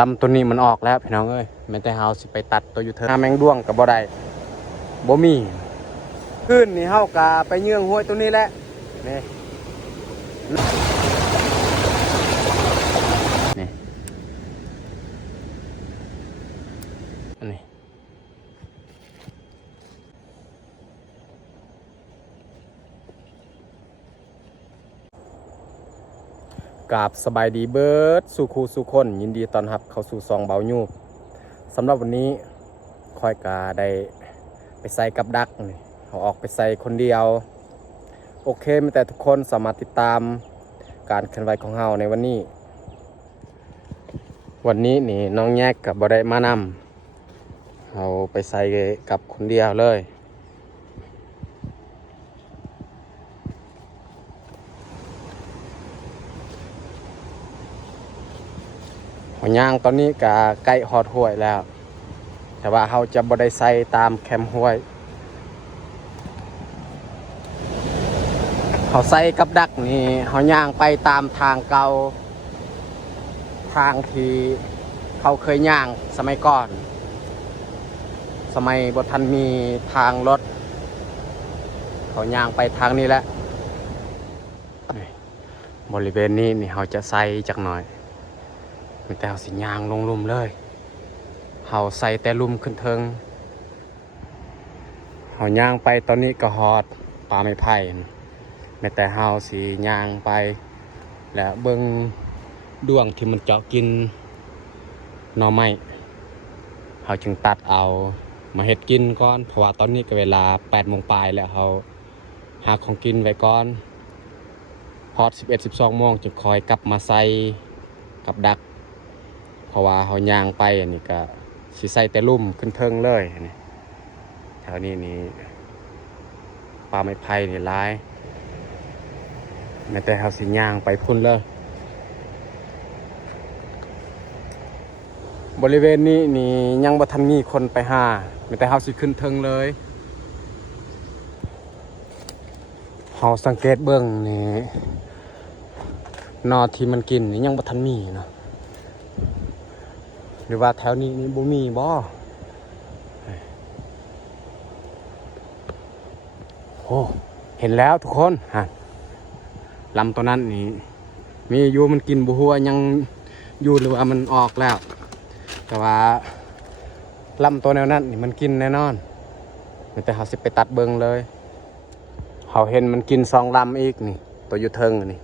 ลำตัวนี้มันออกแล้วพี่น้องเอ้ยแม้แต่เฮาสิไปตัดตัวอยู่เทิงแมงด้วงกับบ่ได้บ่มีขึ้นนี่เฮากะไปเยื่องห้วยตัวนี้แหละนี่นี่อันนี้กราบสบายดีเบิร์ดสู่ครูสู่คนยินดีต้อนรับเข้าสู่ซองเบายูบสำหรับวันนี้ค่อยกาได้ไปใส่กับดักนี่เขาออกไปใส่คนเดียวโอเคไม่แต่ทุกคนสามารถติดตามการเคลื่อนไหวของเราในวันนี้นี่น้องแยกกับบได้มานำเขาไปใส่กับคนเดียวเลยหัวย่างตอนนี้ก็ใกล้หอดห้วยแล้วแต่ว่าเขาจะบ่ได้ใส่ตามแคมห้วยเขาใส่กับดักนี่เขาย่างไปตามทางเก่าทางที่เขาเคยย่างสมัยก่อนสมัยบ่ทันมีทางรถเขาย่างไปทางนี้แหละบริเวณนี้นี่เขาจะใส่จักหน่อยแต่เขาสิย่างลงลุ่มเลยเขาใส่แต่ลุ่มขึ้นเทิงเขาย่างไปตอนนี้ก็ฮอดปลาไม้ไผ่แม้แต่เฮาสิย่างไปแล้วเบิ่งด้วงที่มันเจาะกินหน่อไม้เฮาจึงตัดเอามาเฮ็ดกินก่อนเพราะว่าตอนนี้ก็เวลา 8 โมงปลายแล้วเฮาหาของกินไว้ก่อนพอด 11-12 โมงจึงคอยกลับมาใส่กับดักเพราะว่าเฮาย่างไปอันนี้ก็สิใส่แต่ลุ่มขึ้นเทิงเลยนี่แถวนี้นี่ปลาไม้ไผ่นี่หลายแม้แต่เฮาสิย่างไปพุ่นเลยบริเวณนี้นี่ยังบ่ทันมีคนไปหาแม้แต่เฮาสิขึ้นเทิงเลยเฮาสังเกตเบิ่งนี่นอที่มันกินนี่ยังบ่ทันมีเนาะหรือว่าแถวนี้นี่บ่มีบ่โอ้เห็นแล้วทุกคนฮะลำตัวนั้นนี่มีอยู่มันกินบัวยังอยู่หรือว่ามันออกแล้วแต่ว่าลำตัวแนวนั้นนี่มันกินแน่นอนแต่เขาสิไปตัดเบิงเลยเขาเห็นมันกิน2 ลำอีกนี่ตัวอยู่เทิงนี่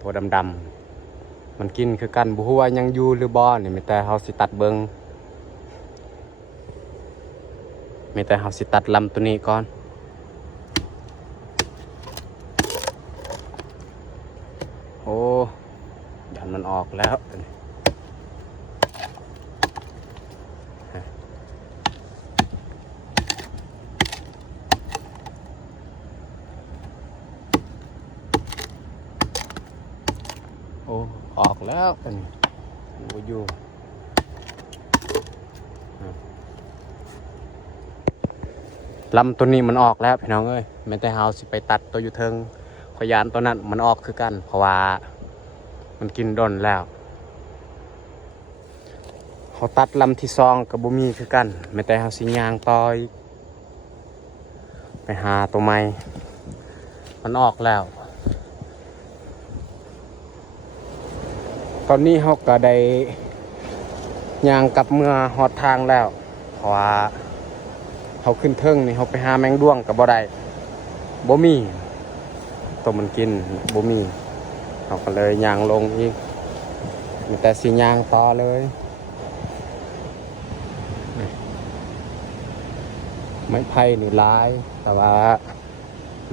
ตัวดำๆมันกินคือกันบัวยังอยู่หรือบ่นี่แต่เขาสิตัดเบิงแต่เขาสิตัดลำตัวนี้ก่อนโอ้ยันมันออกแล้วโอ้ออกแล้วเป็นอยู่ลำตัวนี้มันออกแล้วพี่น้องเอ้ยแม้แต่เฮาสิไปตัดตัวอยู่เทิงขยานตัวนั้นมันออกคือกันเพราะว่ามันกินดนแล้วเขาตัดลำที่2กับบุมีคือกันแม้แต่เฮาสิย่างต่อยไปหาตัวใหม่มันออกแล้วตอนนี้เขาก็ได้ย่างกับเมื่อหอดทางแล้วเพราะว่าเขาขึ้นเทิงนี่เขาไปหาแมงด้วงกับบ่ได้บ่มีตัวมันกินบ่มีเขาก็เลยย่างลงอีกมีแต่สิย่างต่อเลยไม้ไผ่นี่ร้ายแต่ว่า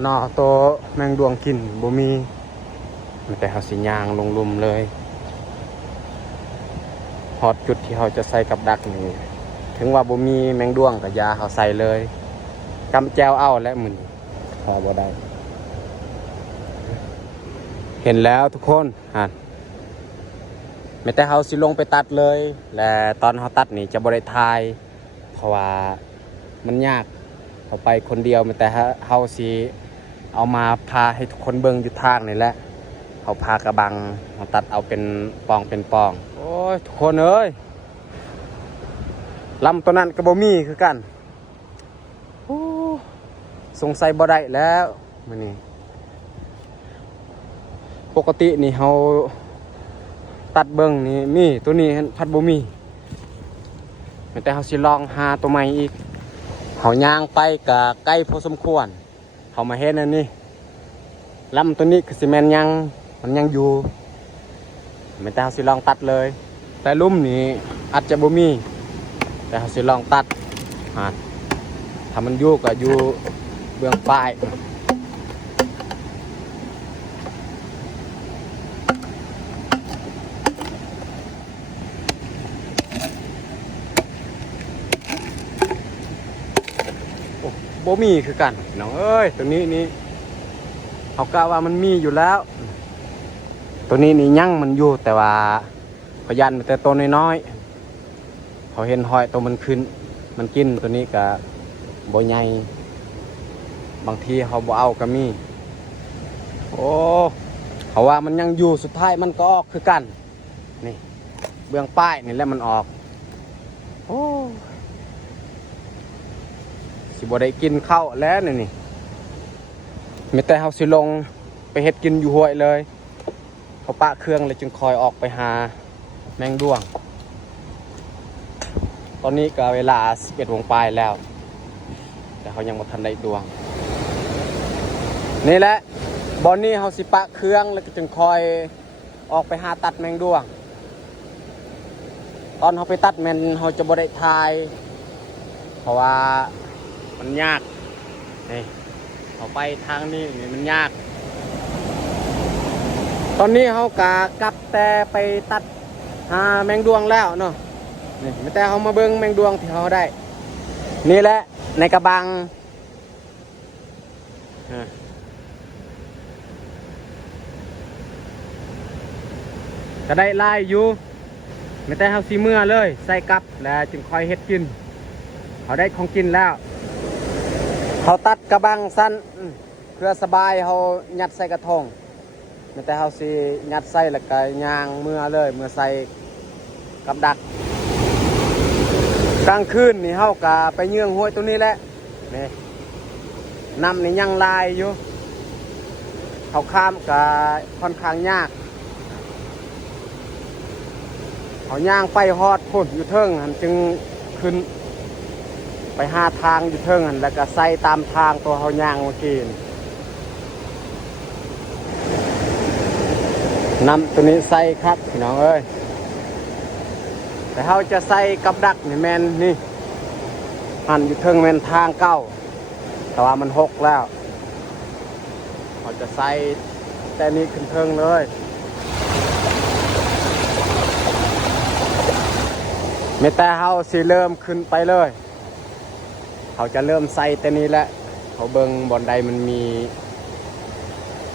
นอกตัวแมงด้วงกินบ่มีมีแต่เขาสิย่างลงลุ่มเลยฮอดจุดที่เขาจะใส่กับดักนี่ถึงว่าบ่มีแมงด้วงกับยาเขาใส่เลยกำแจวเอาและมึนพอบ่ได้เห็นแล้วทุกคนไม่แต่เขาสิลงไปตัดเลยและตอนเขาตัดนี่จะบ่ได้ถ่ายเพราะว่ามันยากเขาไปคนเดียวแต่เขาสิเอามาพาให้ทุกคนเบิ่งอยู่ทางนี่แหละเขา เขาพากระบังเขาตัดเอาเป็นปองเป็นปองโอ้ยทุกคนเอ้ยลำตัวนั้นก็บ่มีคือกันโอ้สงสัยบ่ได้แล้วมื้อนี้ปกตินี่เฮาตัดเบิ่งนี่มีตัวนี้พัดบ่มีแต่เฮาสิลองหาตัวใหม่อีกเฮาย่างไปก็ใกล้พอสมควรเฮามาเห็นอันนี้ลำตัวนี้คือสิแม่นยังมันยังอยู่แต่เฮาสิลองตัดเลยแต่ลุ่มนี้อาจจะบ่มีแต่เฮาสิลองตัดถ้ามันอยู่ก็อยู่เบื้องปลายบ่มีคือกันน้องเอ้ยตัวนี้นี่เขากะว่ามันมีอยู่แล้วตัวนี้นี่ยั่งมันอยู่แต่ว่าเขายันแต่ตัวน้อยๆเขาเห็นหอยตัวมันขึ้นมันกินตัวนี้ก็บ่ใหญ่บางทีเขาบ่เอาก็มีโอ้เขาว่ามันยังอยู่สุดท้ายมันก็ออกคือกันนี่เบื้องป้ายนี่แหละมันออกโอ้สิบ่ได้กินข้าวแล้วนี่มีแต่เฮาสิลงไปเฮ็ดกินอยู่ห้วยเลยเขาปะเครื่องเลยจึงคอยออกไปหาแมงด้วงตอนนี้ก็เวลา 11 โมงปลายแล้วแต่เขายังบ่ทันได้ดวงนี่แหละบอนนี้เฮาสิปะเครื่องแล้วก็จึงคอยออกไปหาตัดแมงด้วงตอนเฮาไปตัดแมนเฮาจะบ่ได้ถ่ายเพราะว่ามันยากนี่เขาไปทางนี้นี่มันยากตอนนี้เขากลับแต่ไปตัดหาแมงดวงแล้วเนาะนี่ไม่แต่เขามาเบิ้งแมงดวงที่เขาได้นี่แหละในกระบังก็ได้ลายอยู่ไม่แต่เขาซีเมื่อเลยใส่กับแล้วจึงคอยเฮ็ดกินเขาได้ของกินแล้วเขาตัดกระบังสั้นเพื่อสบายเขายัดใส่กระทงแต่เขาสิยัดใส่แล้วก็ยางเมื่อเลยเมื่อใส่กับดักกลางคืนนี่เขาก็ไปเยื่องห้วยตัวนี้แหละนี่น้ำนี่ยังลายอยู่เขาข้ามก็ค่อนข้างยากเขาย่างไปฮอดพุ่นอยู่เทิงหันจึงขึ้นไปหาทางอยู่เทิงหันแล้วก็ใส่ตามทางตัวเขาย่างเมื่อกี้นำตัวนี้ใส่ครับพี่น้องเอ้ยแต่เขาจะใส่กับดักนี่แมนนี่หันอยู่เทิงแมนทางเก้าแต่ว่ามันหกแล้วเขาจะใส่แต่นี้ขึ้นเทิงเลยไม่แต่เขาสิเริ่มขึ้นไปเลยเขาจะเริ่มใส่แต่นี้แล้วเขาเบิ่งบอนใดมันมี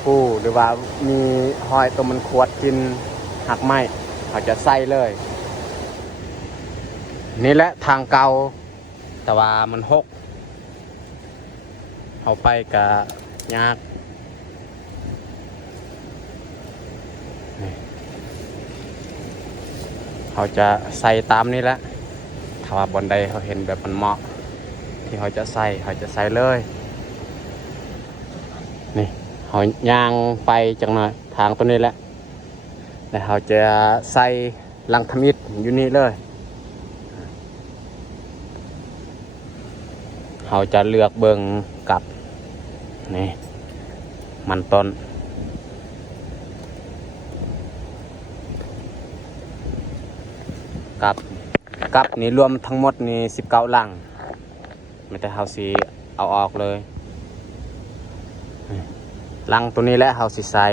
ผู้หรือว่ามีหอยตัวมันขวดกินหักไม้เขาจะใส่เลยนี่แหละทางเก่าแต่ว่ามันหกเอาไปกะยากเขาจะใส่ตามนี้แหละถ้าว่าบอนใดเขาเห็นแบบมันเหมาะที่เขาจะใส่เลยนี่เขาย่างไปจังหน่อยทางตัวนี้แหละแล้วเขาจะใส่ลังทมิดอยู่นี่เลยเขาจะเลือกเบิ่งกับนี่มันต้นกับนี่รวมทั้งหมดนี่19 ลังไม่แต่เขาสิเอาออกเลยลังตัวนี้แหละเขาสิใส่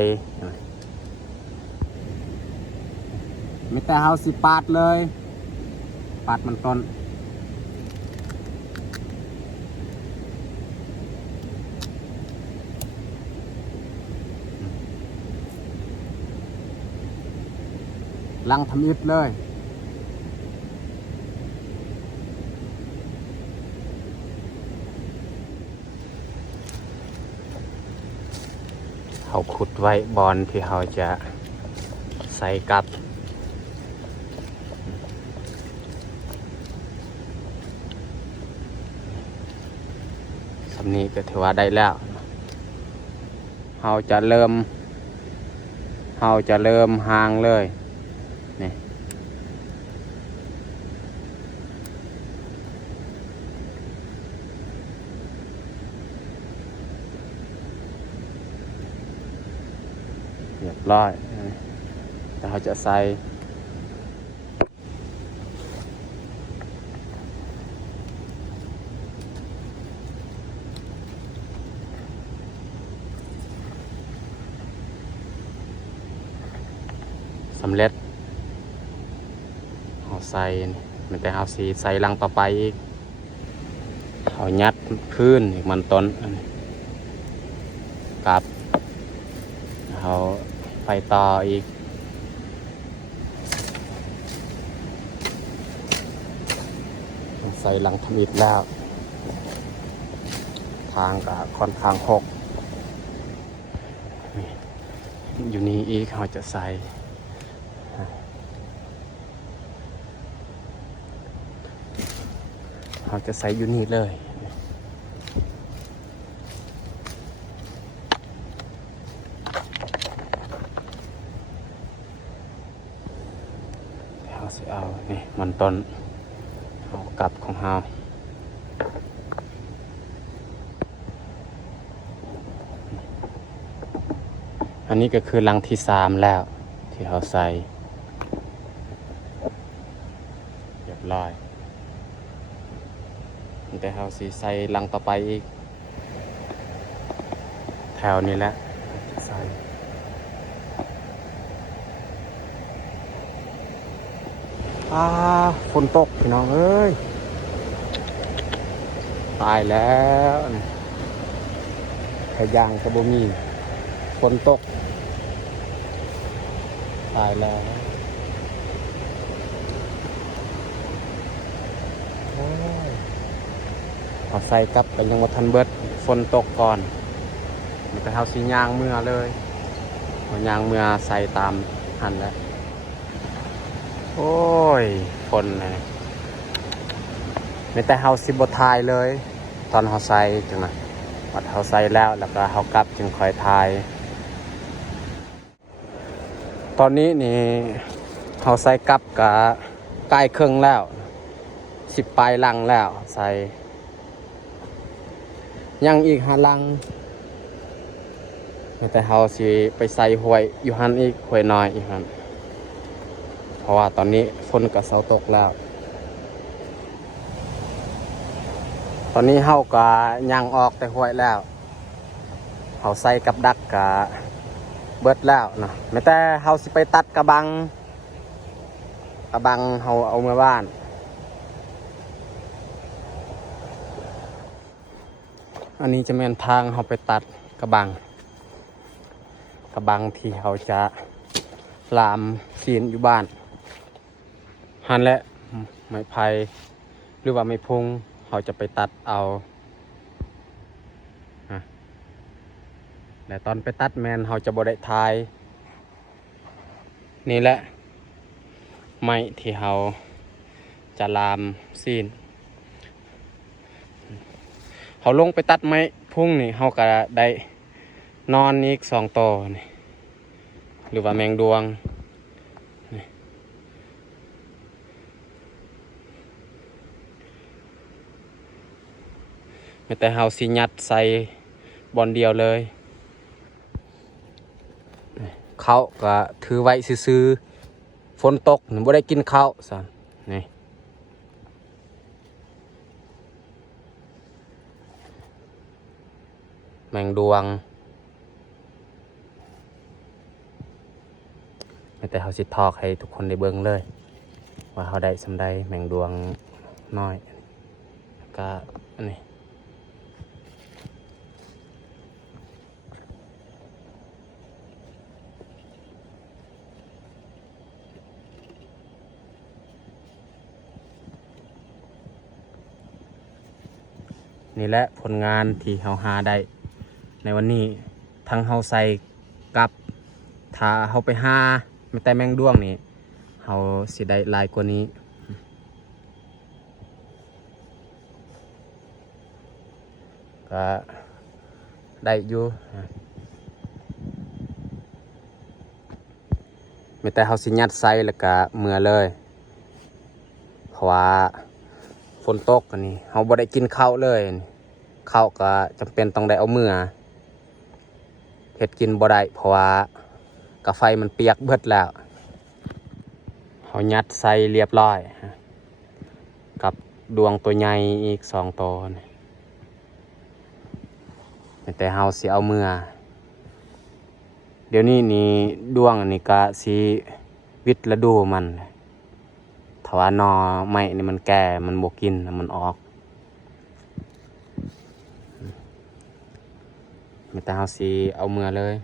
ไม่แต่เขาสิปาดเลยปาดมันต้นลังทำอิฐเลยเ เขาขุดไว้บอนที่เขาจะใส่กับสำนี้ก็ถือว่าได้แล้วเราจะเริ่มห่างเลยนี่เรียบร้อยแต่เราจะใส่สำเร็จเอาใส่มันแต่เอาสีใส่ลังต่อไปอีกเอายัดพื้นอีกมันต้นกับเอาไปต่ออีกใส่ลังทำอิฐแล้วทางกับค่อนข้างหกอยู่นี่อีกเขาจะใส่อยู่นี่เลยเขาจะเอานี่มันต้นเอากลับของเขาอันนี้ก็คือลังที่3แล้วที่เขาใส่เรียบร้อยแต่เขาสีใส่ลังต่อไปอีกแถวนี้แหละใส่ฝนตกพี่น้องเอ้ยตายแล้วขยางกระบมีฝนตกตายแล้วเอาใส่กับไปยังวัดทันเบิดฝนตกก่อนมันก็เท่าสียางเมื่อเลยเอายางเมื่อใส่ตามหันแล้วโอ้ยฝนเลยไม่แต่เฮาสิบทายเลยตอนเฮาใส่จังนะวัดเฮาใส่แล้วก็เฮากลับจึงคอยทายตอนนี้นี่เฮาใส่กลับกับใกล้ครึ่งแล้ว10 ปลายลังแล้วใส่ยังอีก5 ลังแต่เฮาสิไปใส่ห้วยอยู่หันอีกห้วยน้อยอีกหันเพราะว่าตอนนี้ฝนก็เซาตกแล้วตอนนี้เฮาก็ยังออกแต่ห้วยแล้วเฮาใส่กับดักก็เบิดแล้วนะแม้แต่เฮาสิไปตัดกระบังเฮาเอามาบ้านอันนี้จะเป็นทางเฮาไปตัดกระบังที่เฮาจะลามซีนอยู่บ้านหันและไม้ไผ่หรือว่าไม้พุงเขาจะไปตัดเอาแต่ตอนไปตัดแมนเขาจะบ่ได้ทายนี่แหละไม้ที่เขาจะลามซีนเขาลงไปตัดไม้พุงนี่เขาก็ได้นอนอีก2 ตัวนี่หรือว่าแมงดวงแต่เฮาสิยัดใส่บอลเดียวเลยเขาก็ถือไว้ซื้อฝนตกบ่ได้กินข้าวสั่นนี่แมงดวงแต่เฮาสิทอกให้ทุกคนได้เบิ่งเลยว่าเฮาได้สำใดแมงดวงน้อยก็อันนี้นี่แหละผลงานที่เฮาหาได้ในวันนี้ทั้งเฮาใส่ กับถ้าเฮาไปหาแม้แต่แมงด้วงนี่เฮาสิได้หลายกว่านี้ก็ได้อยู่แม้แต่เฮาสิยัดใส่แล้วก็เมื่อเลยเพราะว่าฝนตกอันนี้เฮาบ่ได้กินข้าวเลยข้าวก็จำเป็นต้องได้เอาเมื่อเฮ็ดกินบ่ได้เพราะว่ากาไฟมันเปียกเบิดแล้วเฮายัดใส่เรียบร้อยกับดวงตัวใหญ่อีก2ตัวแต่เฮาสิเอาเมื่อเดี๋ยวนี้นี่ดวงอันนี้ก็สิวิทย์ฤดูมันถ้าว่าหน่อไม้นี่มันแก่มันบ่กินมันออกแต่เฮาสิเอาเมื่อเลย